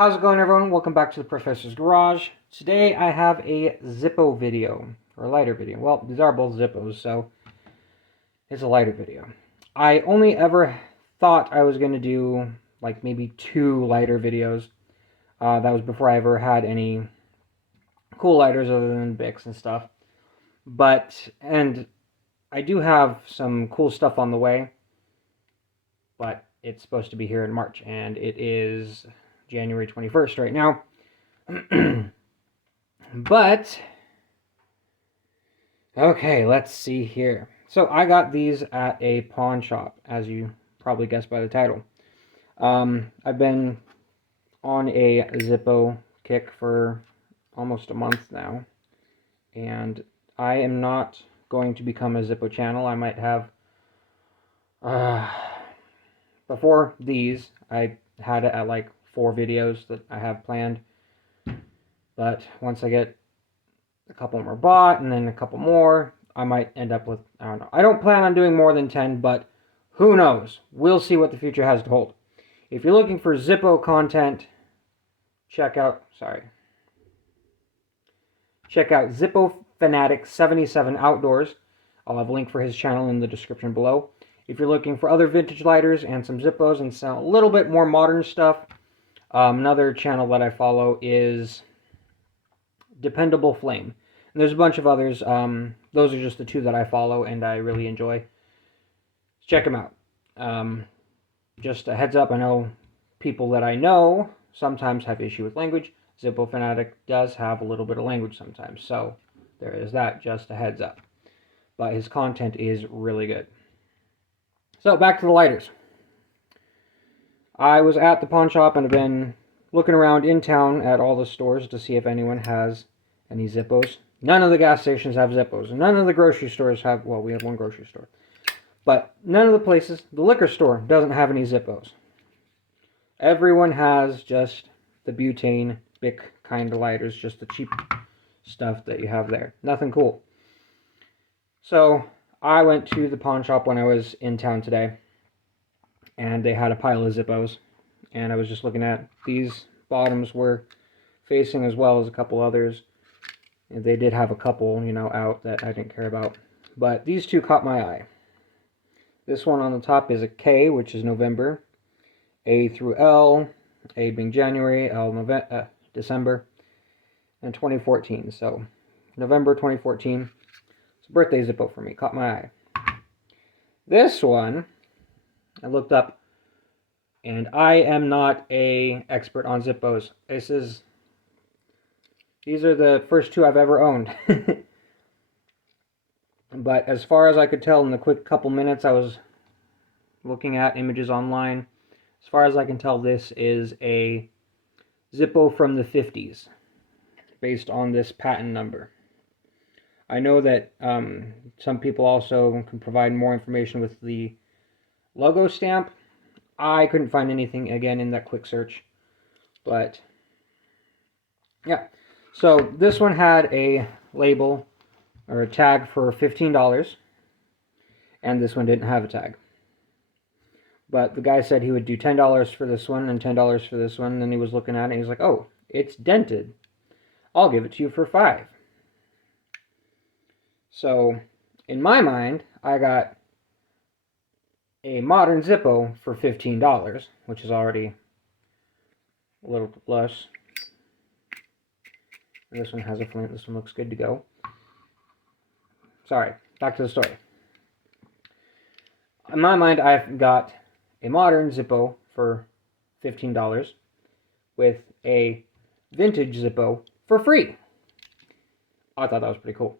How's it going, everyone? Welcome back to the Professor's Garage. Today I have a Zippo video, or a lighter video. Well, these are both Zippos, so it's a lighter video. I only ever thought I was going to do like maybe 2 lighter videos. That was before I ever had any cool lighters other than Bics and stuff. And I do have some cool stuff on the way, but it's supposed to be here in March, and it is January 21st right now. But, okay, let's see here. So I got these at a pawn shop, as you probably guessed by the title. I've been on a Zippo kick for almost a month now, and I am not going to become a Zippo channel. I might have, before these, I had it at like 4 videos that I have planned. But once I get a couple more bought and then a couple more, I might end up with, I don't know. I don't plan on doing more than 10, but who knows? We'll see what the future has to hold. If you're looking for Zippo content, check out Zippo Fanatic 77 Outdoors. I'll have a link for his channel in the description below. If you're looking for other vintage lighters and some Zippos and some a little bit more modern stuff, another channel that I follow is Dependable Flame. And there's a bunch of others. Those are just the 2 that I follow and I really enjoy. Check them out. Just a heads up, I know people that I know sometimes have issue with language. Zippo Fanatic does have a little bit of language sometimes, so there is that, just a heads up. But his content is really good. So back to the lighters. I was at the pawn shop and have been looking around in town at all the stores to see if anyone has any Zippos. None of the gas stations have Zippos. None of the grocery stores have, well, we have one grocery store. But none of the places, the liquor store doesn't have any Zippos. Everyone has just the butane, Bic kind of lighters, just the cheap stuff that you have there. Nothing cool. So I went to the pawn shop when I was in town today, and they had a pile of Zippos, and I was just looking at these bottoms were facing as well as a couple others. And they did have a couple, out that I didn't care about. But these 2 caught my eye. This one on the top is a K, which is November. A through L, A being January, L December, and 2014. So November 2014. It's a birthday Zippo for me. Caught my eye. This one, I looked up, and I am not an expert on Zippos. These are the first 2 I've ever owned. But as far as I could tell in the quick couple minutes I was looking at images online, as far as I can tell, this is a Zippo from the 50s, based on this patent number. I know that some people also can provide more information with the logo stamp. I couldn't find anything, again, in that quick search. But, yeah. So, this one had a label, or a tag, for $15. And this one didn't have a tag. But the guy said he would do $10 for this one and $10 for this one. And then he was looking at it and he's like, oh, it's dented. I'll give it to you for $5. So, in my mind, I got a modern Zippo for $15, which is already a little less. And this one has a flint. This one looks good to go. Sorry, back to the story. In my mind, I've got a modern Zippo for $15 with a vintage Zippo for free. I thought that was pretty cool.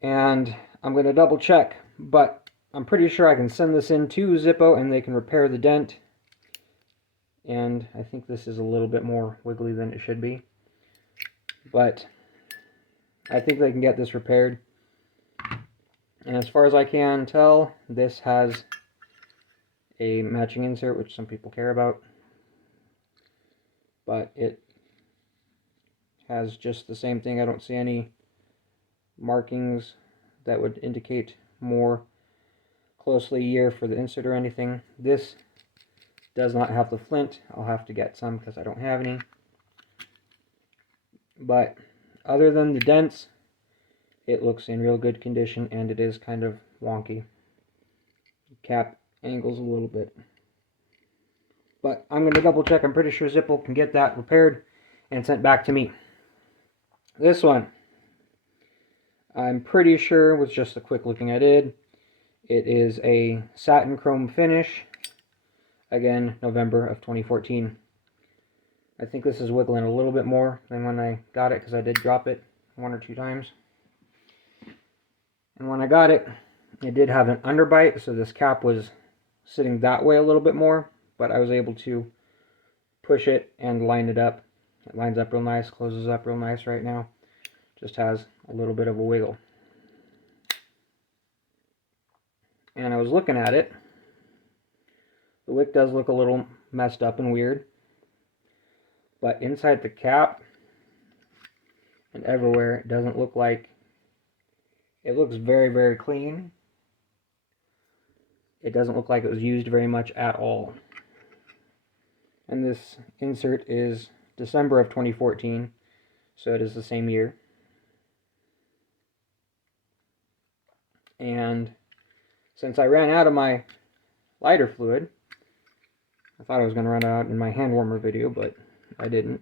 And I'm going to double check, but I'm pretty sure I can send this in to Zippo and they can repair the dent. And I think this is a little bit more wiggly than it should be. But I think they can get this repaired. And as far as I can tell, this has a matching insert, which some people care about. But it has just the same thing. I don't see any markings that would indicate more closely year for the insert or anything. This Does not have the flint. I'll have to get some because I don't have any. But other than the dents, it looks in real good condition, and it is kind of wonky. Cap angles a little bit. But I'm going to double check. I'm pretty sure Zippo can get that repaired and sent back to me. This one, I'm pretty sure was just a quick looking I did. It is a satin chrome finish. Again, November of 2014. I think this is wiggling a little bit more than when I got it, because I did drop it 1 or 2 times. And when I got it, it did have an underbite, so this cap was sitting that way a little bit more, but I was able to push it and line it up. It lines up real nice, closes up real nice right now. Just has a little bit of a wiggle. And I was looking at it. The wick does look a little messed up and weird, but inside the cap and everywhere, it doesn't look like, it looks very, very clean. It doesn't look like it was used very much at all. And this insert is December of 2014, so it is the same year. And since I ran out of my lighter fluid, I thought I was going to run out in my hand warmer video, but I didn't.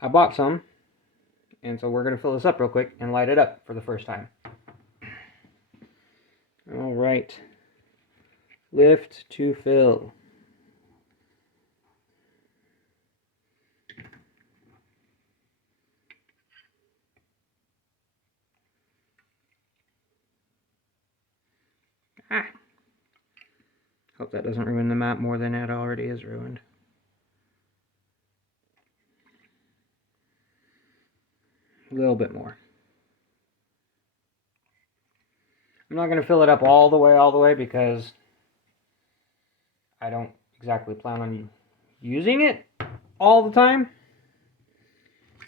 I bought some, and so we're going to fill this up real quick and light it up for the first time. Alright. Lift to fill. Hope that doesn't ruin the map more than it already is ruined. A little bit more. I'm not going to fill it up all the way, because I don't exactly plan on using it all the time.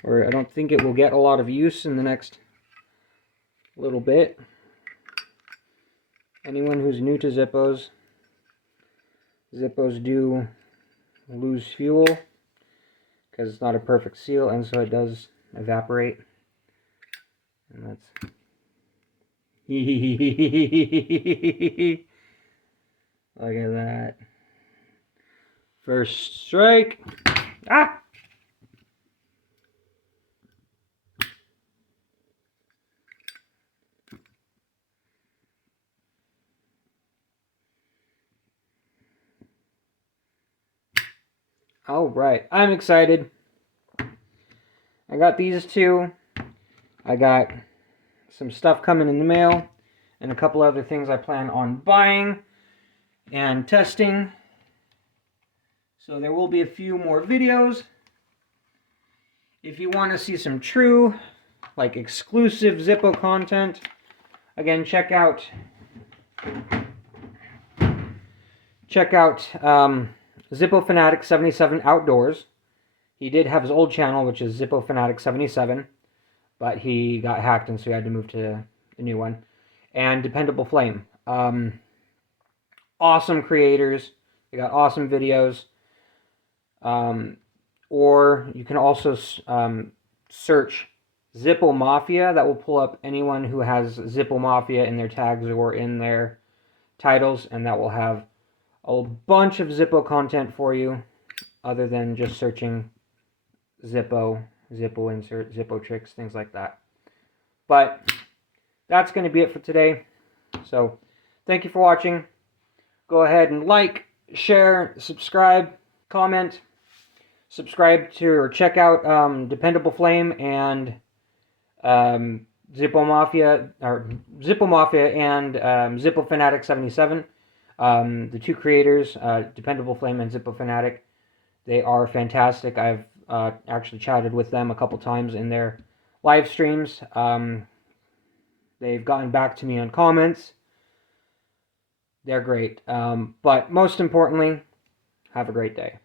Or I don't think it will get a lot of use in the next little bit. Anyone who's new to Zippos, Zippos do lose fuel because it's not a perfect seal, and so it does evaporate. And that's look at that. First strike. Ah! All right, I'm excited. I got these two. I got some stuff coming in the mail and a couple other things I plan on buying and testing. So there will be a few more videos. If you want to see some true, like, exclusive Zippo content, again, check out Zippo Fanatic 77 Outdoors. He did have his old channel, which is Zippo Fanatic 77, but he got hacked, and so he had to move to a new one. And Dependable Flame. Awesome creators. They got awesome videos. Or you can also search Zippo Mafia. That will pull up anyone who has Zippo Mafia in their tags or in their titles, and that will have a bunch of Zippo content for you, other than just searching Zippo, Zippo insert, Zippo tricks, things like that. But that's going to be it for today. So thank you for watching. Go ahead and like, share, subscribe, comment, subscribe to or check out Dependable Flame and Zippo Mafia and Zippo Fanatic 77. The two creators, Dependable Flame and Zippo Fanatic, they are fantastic. I've actually chatted with them a couple times in their live streams. They've gotten back to me on comments. They're great. But most importantly, have a great day.